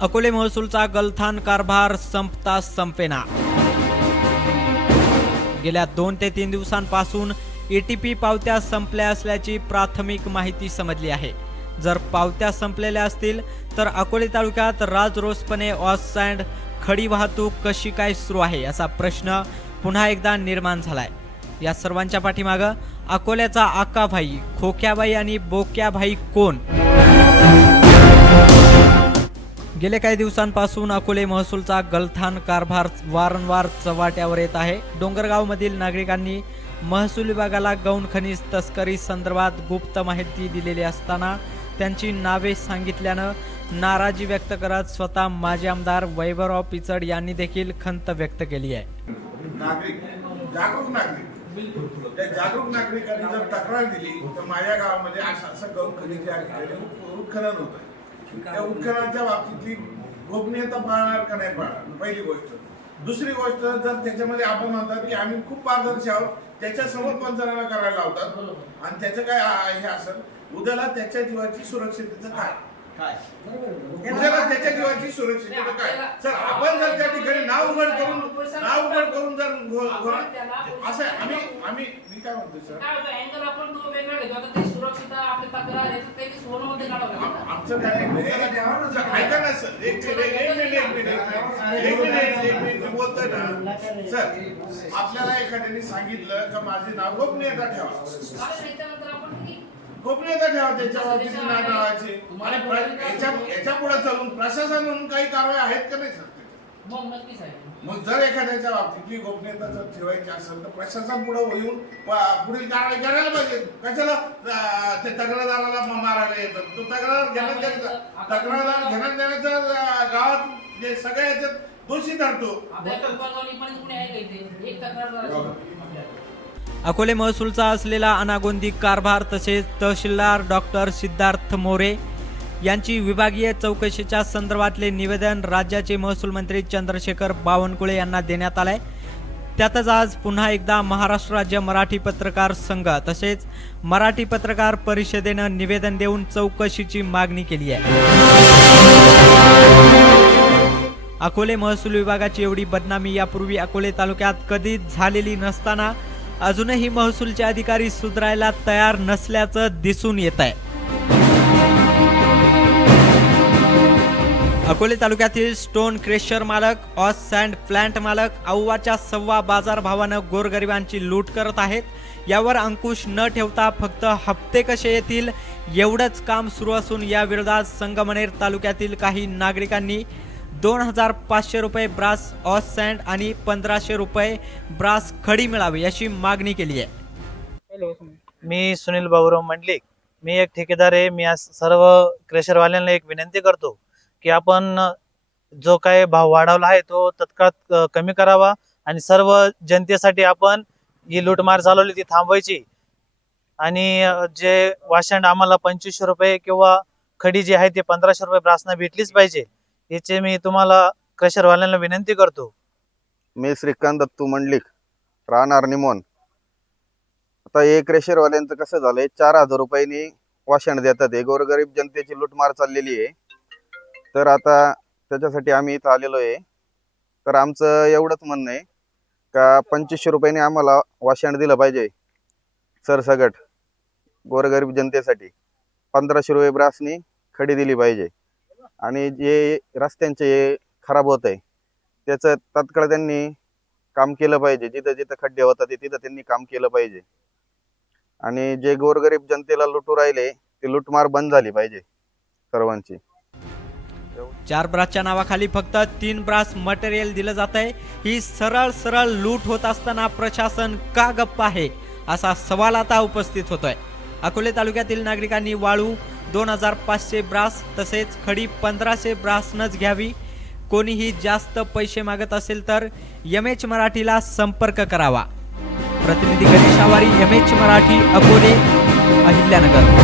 अकोले महसूलचा गलथान कारभार संपता संपेना. गेल्या दोन ते तीन दिवसांपासून एटीपी पावत्या संपल्या असल्याची प्राथमिक माहिती समजली आहे. जर पावत्या संपलेल्या असतील तर अकोले तालुक्यात राजरोसपणे ऑस सँड खडी वाहतूक कशी काय सुरू आहे असा प्रश्न पुन्हा एकदा निर्माण झालाय. या सर्वांच्या पाठीमागं अकोल्याचा आकाभाई खोक्याबाई आणि बोक्याभाई कोण? गेल्या काही दिवसांपासून अकोले महसूलचा गलथान कारभार वारंवार चव्हाट्यावर येत आहे. डोंगरगावमधील नागरिकांनी महसूल विभागाला गौण खनिज तस्करी संदर्भात गुप्त माहिती दिलेली असताना त्यांची नावे सांगितल्यानं नाराजी व्यक्त करत स्वतः माजी आमदार वैभवराव पिचड यांनी देखील खंत व्यक्त केली आहे. नागरिक जागरूक नागरिक. त्या जागरूक नागरिकांनी जर तक्रार दिली तर माझ्या गावामध्ये असं असं गौण खनिज उत्खनन होतं त्या उत्खननाच्या बाबतीतली गोपनीयता पाळणार का नाही पाळणार? पहिली गोष्ट. दुसरी गोष्ट जर त्याच्यामध्ये आपण म्हणतात की आम्ही खूप पारदर्शी आहोत त्याच्यासमोर पंचनामा करायला लावतात आणि त्याचं काय हे असेल उद्याला त्याच्या जीवाची सुरक्षिततेचं काय? उद्याला त्याच्या जीवाची सुरक्षितता काय? सर आपण जर त्या ठिकाणी नाव उघड करून नाव उघड करून जर असं आम्ही आम्ही मी काय म्हणतो सर? आमचं काय आहे? सर, ऐका ना सर एक मिनिट एक मिनिट एक मिनिट एक मिनिट एक मिनिट मी बोलतोय ना? सर आपल्याला एखाद्याने सांगितलं का माझे नाव गोपनीयता ठेवा. गोपनीयता ठेवा त्याच्या बाबतीत नाव ठेवायचे. आणि प्र- याच्या याच्यापुढे चालून प्रशासन म्हणून काही कारवाई आहेत का नाही सर? मग नक्कीच आहे मग जर एखाद्याच्या बाबतीतली गोपनीयता जर ठेवायची असेल तर प्रशासन पुढे येऊन प- पुढील कारवाई करायला पाहिजे. कशाला? अं, ते तक्रारदाराला म- मारायला येतात. तो तक्रार घेण्यात देण्याचा- तक्रारदार घेण्यात देण्याचा अं, गावात जे सगळ्या याच्यात दोषी ठरतो आपल्या अंमलबजावणीपणे कोणी आहे का इथे? एक तक्रारदार असेल. अकोले महसूलचा असलेला अनागोंदी कारभार तसेच तहसीलदार डॉक्टर सिद्धार्थ मोरे यांची विभागीय चौकशीच्या संदर्भातले निवेदन राज्याचे महसूल मंत्री चंद्रशेखर बावनकुळे यांना देण्यात आलंय. त्यातच आज पुन्हा एकदा महाराष्ट्र राज्य मराठी पत्रकार संघ तसेच मराठी पत्रकार परिषदेनं निवेदन देऊन चौकशीची मागणी केली आहे. अकोले महसूल विभागाची एवढी बदनामी यापूर्वी अकोले तालुक्यात कधीच झालेली नसताना अजूनही महसूलचे अधिकारी सुधारायला तयार नसल्याचं दिसून येत आहे अकोले तालुक्यातील स्टोन क्रेशर मालक ऑस सँड प्लांट मालक अव्वाच्या सव्वा बाजार भावानं गोरगरिबांची लूट करत आहेत. यावर अंकुश न ठेवता फक्त हप्ते कसे येतील एवढंच काम सुरू असून या विरोधात संगमनेर तालुक्यातील काही नागरिकांनी दोन हजार पाचशे रुपये ब्रास ऑस सँड आणि पंधराशे रुपये ब्रास खडी मिळावी अशी मागणी केली आहे. मी सुनील बाबूराव मंडलिक. मी एक ठेकेदार आहे. मी आज सर्व क्रेशरवाल्यांना एक विनंती करतो. की आपण जो काय भाव वाढवला आहे तो तत्काळ कमी करावा आणि सर्व जनतेसाठी आपण ही लूटमार चालवली ती थांबवायची. आणि जे वाशंड आम्हाला पंचवीसशे रुपये किंवा खडी जी आहे ती पंधराशे रुपये ब्रासना भेटलीच पाहिजे याचे मी तुम्हाला क्रेशरवाल्यांना विनंती करतो. मी श्रीकांत दत्तू मंडलिक राहणार निमोन. आता हे क्रेशरवाल्यांचं कसं झालंय चार हजार रुपयांनी वाषण देतात हे. गोरगरीब जनतेची लूटमार चाललेली आहे. तर आता त्याच्यासाठी आम्ही इथं आलेलो आहे तर आमचं एवढंच म्हणणं आहे का पंचवीसशे रुपयाने आम्हाला वाशण दिलं पाहिजे. सरसगट गोरगरीब जनतेसाठी पंधराशे रुपये ब्रासनी खडी दिली पाहिजे. आणि जे रस्त्यांचे हे खराब होत आहे त्याचं तात्काळ त्यांनी काम केलं पाहिजे. जिथं जिथं खड्डे होतात ते तिथं त्यांनी काम केलं पाहिजे. आणि जे गोरगरीब जनतेला लुटू राहिले ते लुटमार बंद झाली पाहिजे सर्वांची. चार ब्रासच्या नावाखाली फक्त तीन ब्रास मटेरियल दिलं जात आहे ही सरळ सरळ लूट होत असताना प्रशासन का गप्प आहे असा सवाल आता उपस्थित होतोय. अकोले तालुक्यातील नागरिकांनी वाळू दोन हजार पाचशे ब्रास तसेच खडी पंधराशे ब्रासनच घ्यावी. कोणीही जास्त पैसे मागत असेल तर एम एच मराठीला संपर्क करावा. प्रतिनिधी गणेश आवारी एम एच मराठी अकोले अहिल्यानगर.